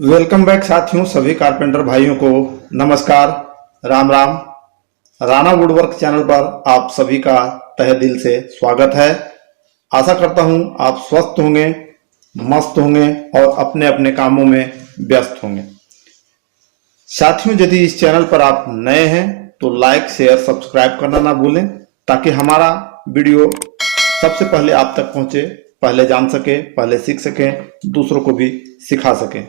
Welcome back साथियों। सभी carpenter भाइयों को नमस्कार, राम राम। राणा वुडवर्क चैनल पर आप सभी का तहे दिल से स्वागत है। आशा करता हूं आप स्वस्थ होंगे, मस्त होंगे और अपने अपने कामों में व्यस्त होंगे। साथियों, यदि इस चैनल पर आप नए हैं तो लाइक, शेयर, सब्सक्राइब करना ना भूलें ताकि हमारा वीडियो सबसे पहले आप तक पहुंचे, पहले जान सके, पहले सीख सकें, दूसरों को भी सिखा सकें।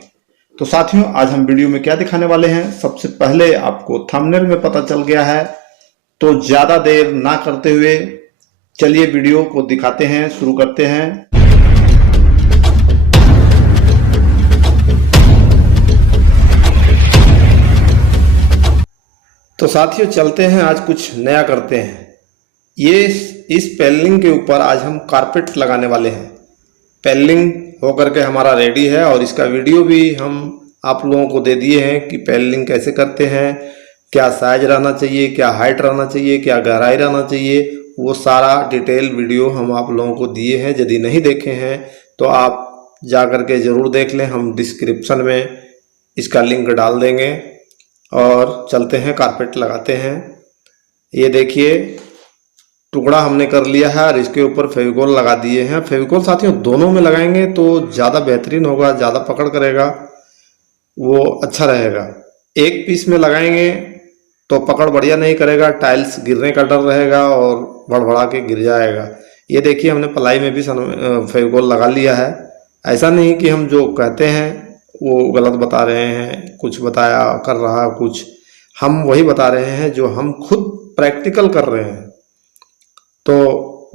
तो साथियों, आज हम वीडियो में क्या दिखाने वाले हैं, सबसे पहले आपको थंबनेल में पता चल गया है। तो ज्यादा देर ना करते हुए चलिए वीडियो को दिखाते हैं, शुरू करते हैं। तो साथियों चलते हैं, आज कुछ नया करते हैं। ये इस पैनलिंग के ऊपर आज हम कारपेट लगाने वाले हैं। पैनलिंग होकर के हमारा रेडी है और इसका वीडियो भी हम आप लोगों को दे दिए हैं कि पैनलिंग कैसे करते हैं, क्या साइज रहना चाहिए, क्या हाइट रहना चाहिए, क्या गहराई रहना चाहिए, वो सारा डिटेल वीडियो हम आप लोगों को दिए हैं। यदि नहीं देखे हैं तो आप जा कर के ज़रूर देख लें, हम डिस्क्रिप्शन में इसका लिंक डाल देंगे। और चलते हैं, कारपेट लगाते हैं। ये देखिए, टुकड़ा हमने कर लिया है और इसके ऊपर फेविकोल लगा दिए हैं। फेविकोल साथियों दोनों में लगाएंगे तो ज़्यादा बेहतरीन होगा, ज़्यादा पकड़ करेगा, वो अच्छा रहेगा। एक पीस में लगाएंगे तो पकड़ बढ़िया नहीं करेगा, टाइल्स गिरने का डर रहेगा और भड़बड़ा के गिर जाएगा। ये देखिए, हमने प्लाई में भी फेविकोल लगा लिया है। ऐसा नहीं कि हम जो कहते हैं वो गलत बता रहे हैं, कुछ बताया कर रहा कुछ, हम वही बता रहे हैं जो हम खुद प्रैक्टिकल कर रहे हैं। तो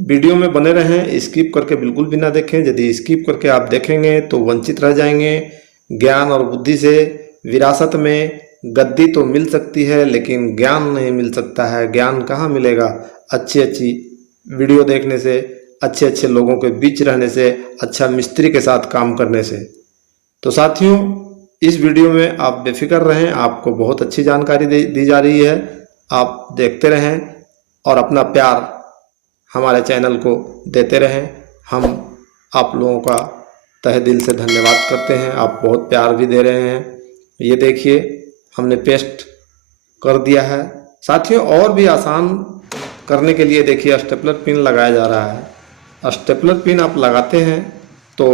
वीडियो में बने रहें, स्किप करके बिल्कुल भी ना देखें। यदि स्किप करके आप देखेंगे तो वंचित रह जाएंगे। ज्ञान और बुद्धि से विरासत में गद्दी तो मिल सकती है लेकिन ज्ञान नहीं मिल सकता है। ज्ञान कहाँ मिलेगा? अच्छी अच्छी वीडियो देखने से, अच्छे अच्छे लोगों के बीच रहने से, अच्छा मिस्त्री के साथ काम करने से। तो साथियों, इस वीडियो में आप बेफिक्र रहें, आपको बहुत अच्छी जानकारी दी जा रही है। आप देखते रहें और अपना प्यार हमारे चैनल को देते रहें। हम आप लोगों का तहे दिल से धन्यवाद करते हैं, आप बहुत प्यार भी दे रहे हैं। ये देखिए, हमने पेस्ट कर दिया है। साथियों, और भी आसान करने के लिए देखिए, स्टेपलर पिन लगाया जा रहा है। स्टेपलर पिन आप लगाते हैं तो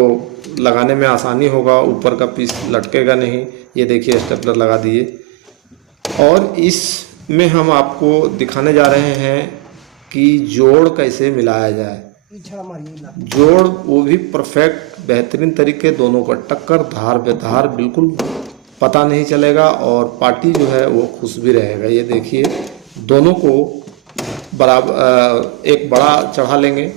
लगाने में आसानी होगा, ऊपर का पीस लटकेगा नहीं। ये देखिए, स्टेपलर लगा दिए। और इसमें हम आपको दिखाने जा रहे हैं कि जोड़ कैसे मिलाया जाए। जोड़ वो भी परफेक्ट, बेहतरीन तरीके, दोनों का टक्कर, धार बेधार, बिल्कुल पता नहीं चलेगा और पार्टी जो है वो खुश भी रहेगा। ये देखिए, दोनों को बराबर एक बड़ा चढ़ा लेंगे।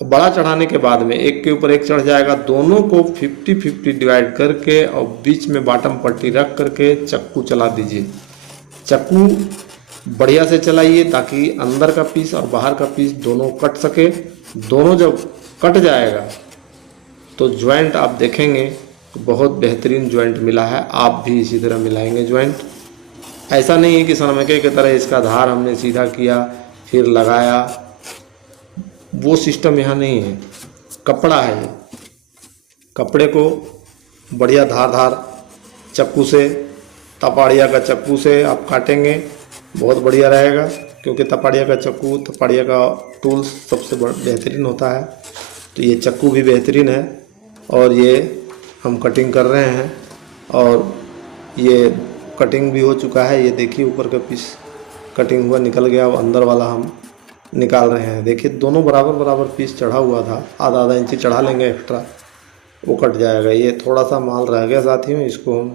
बड़ा चढ़ाने के बाद में एक के ऊपर एक चढ़ जाएगा। दोनों को 50-50 डिवाइड करके और बीच में बॉटम पट्टी रख करके चक्कू चला दीजिए। चक्कू बढ़िया से चलाइए ताकि अंदर का पीस और बाहर का पीस दोनों कट सके। दोनों जब कट जाएगा तो ज्वाइंट आप देखेंगे तो बहुत बेहतरीन ज्वाइंट मिला है। आप भी इसी तरह मिलाएंगे ज्वाइंट। ऐसा नहीं है कि सनमाइके की तरह इसका धार हमने सीधा किया फिर लगाया, वो सिस्टम यहाँ नहीं है। कपड़ा है, ये कपड़े को बढ़िया धार चक्कू से, तपाड़िया का चक्कू से आप काटेंगे, बहुत बढ़िया रहेगा। क्योंकि तपाड़िया का चक्कू, तपाड़िया का टूल्स सबसे बेहतरीन होता है। तो ये चक्कू भी बेहतरीन है और ये हम कटिंग कर रहे हैं और ये कटिंग भी हो चुका है। ये देखिए, ऊपर का पीस कटिंग हुआ निकल गया, और अंदर वाला हम निकाल रहे हैं। देखिए, दोनों बराबर बराबर पीस चढ़ा हुआ था, आधा इंची चढ़ा लेंगे एक्स्ट्रा, वो कट जाएगा। ये थोड़ा सा माल रह गया साथियों, इसको हम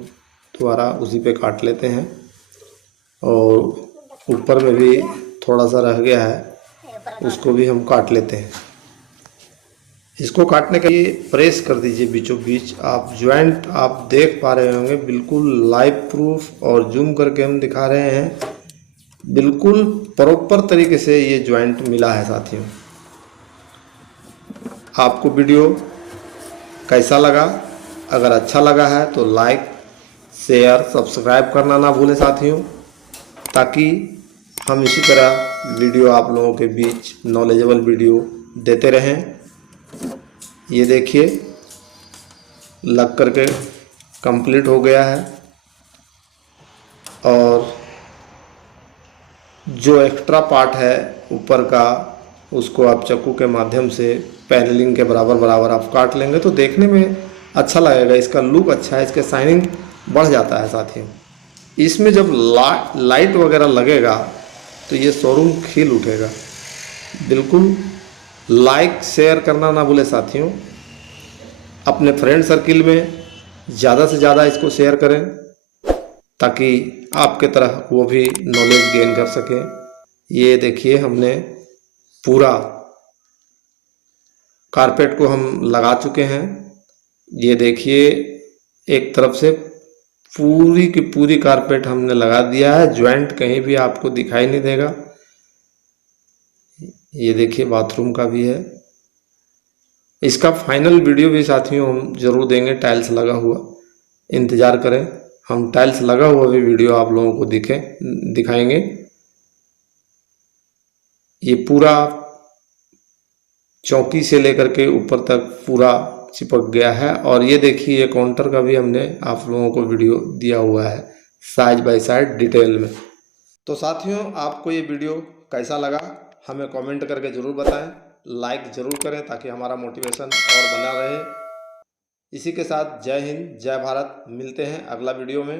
दोबारा उसी पे काट लेते हैं। और ऊपर में भी थोड़ा सा रह गया है, उसको भी हम काट लेते हैं। इसको काटने के लिए प्रेस कर दीजिए बीचों बीच। आप ज्वाइंट आप देख पा रहे होंगे, बिल्कुल लाइव प्रूफ और जूम करके हम दिखा रहे हैं। बिल्कुल प्रॉपर तरीके से ये ज्वाइंट मिला है साथियों। आपको वीडियो कैसा लगा? अगर अच्छा लगा है तो लाइक, शेयर, सब्सक्राइब करना ना भूलें साथियों, ताकि हम इसी तरह वीडियो आप लोगों के बीच नॉलेजेबल वीडियो देते रहें। ये देखिए, लग करके कंप्लीट हो गया है और जो एक्स्ट्रा पार्ट है ऊपर का उसको आप चाकू के माध्यम से पैनलिंग के बराबर बराबर आप काट लेंगे तो देखने में अच्छा लगेगा। इसका लुक अच्छा है, इसके शाइनिंग बढ़ जाता है साथियों। इसमें जब लाइट वगैरह लगेगा तो ये शोरूम खिल उठेगा। बिल्कुल लाइक शेयर करना ना भूले साथियों। अपने फ्रेंड सर्किल में ज़्यादा से ज़्यादा इसको शेयर करें ताकि आपके तरह वो भी नॉलेज गेन कर सकें। ये देखिए हमने पूरा कारपेट को हम लगा चुके हैं। ये देखिए एक तरफ से पूरी की पूरी कारपेट हमने लगा दिया है, ज्वाइंट कहीं भी आपको दिखाई नहीं देगा। ये देखिए बाथरूम का भी है। इसका फाइनल वीडियो भी साथियों हम जरूर देंगे, टाइल्स लगा हुआ, इंतज़ार करें। हम टाइल्स लगा हुआ भी वीडियो आप लोगों को दिखाएंगे। ये पूरा चौकी से लेकर के ऊपर तक पूरा चिपक गया है। और ये देखिए ये काउंटर का भी हमने आप लोगों को वीडियो दिया हुआ है साइड बाय साइड डिटेल में। तो साथियों आपको ये वीडियो कैसा लगा हमें कमेंट करके ज़रूर बताएं, लाइक ज़रूर करें ताकि हमारा मोटिवेशन और बना रहे। इसी के साथ जय हिंद जय भारत, मिलते हैं अगला वीडियो में।